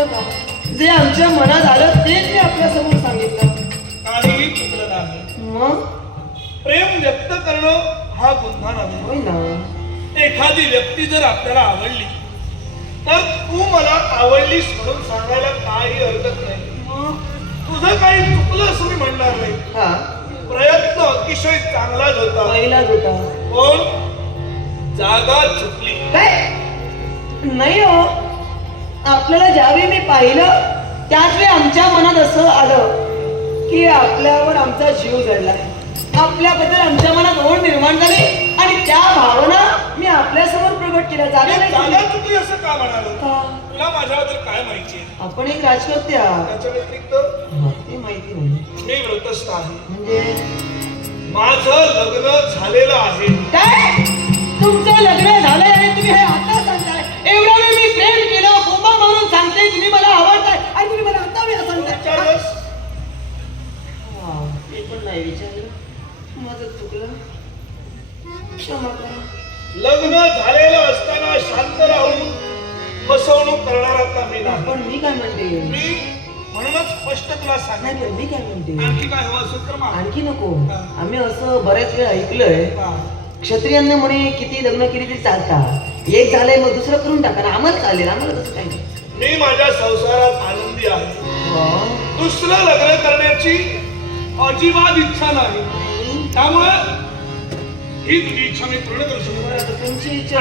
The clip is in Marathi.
सांगितलं का? जे आमच्या मनात आलं ते मी आपल्यासमोर सांगितलं. काहीही चुकलं नाही. मग? प्रेम व्यक्त करणं हा गुन्हा नाही. ना. एखादी व्यक्ती जर आपल्याला आवडली तर तू मला आवडलीस म्हणून सांगायला काही हरकत नाही. मग? तुझं काही चुकलं असं मी म्हणणार नाही. हा. प्रयत्न अतिशय चांगलाच होता. पहिलाच होता. पण जागा चुकली. नाही हो. आपल्याला ज्यावेळी मी पाहिलं त्याच वेळी आमच्या मनात असं आलं की आपल्यावर आमचा जीव जडलाय आपल्याबद्दल आमच्या मनात ओढ निर्माण झाली आणि त्या भावना मी आपल्यासमोर प्रगट केल्या. जागा नाही. चुकली असं का म्हणालो? तुला माझ्याबद्दल काय माहिती आहे? आपण एक राजकर्ते त्याच्या व्यतिरिक्त ते माहिती नाही. मी व्रतस्थ आहे. म्हणजे? माझं लग्न झालेलं आहे. काय? तुमचं लग्न झालंय तुम्ही हे क्षमा करा लग्न झालेलं असताना शांत राहून फसवणूक करणारा मी नाही. पण मी काय म्हणते? मी म्हणूनच स्पष्ट तुला नाही सांगितलं पण मी काय म्हणते? आणखी काय हवं असेल तर माग. आणखी नको. आम्ही असं बऱ्याच वेळ ऐकलंय. हा. क्षत्रियांना म्हणे किती लग्न केली तरी चालतात एक झालंय मग दुसरं करून टाका. ना आम्हाला चालेल आम्हाला तसं काही नाही. मी माझ्या संसारात आनंदी आहे. दुसरं लग्न करण्याची अजिबात इच्छा नाही. त्यामुळे ही तुझी इच्छा मी पूर्ण करू शकतो तुमची इच्छा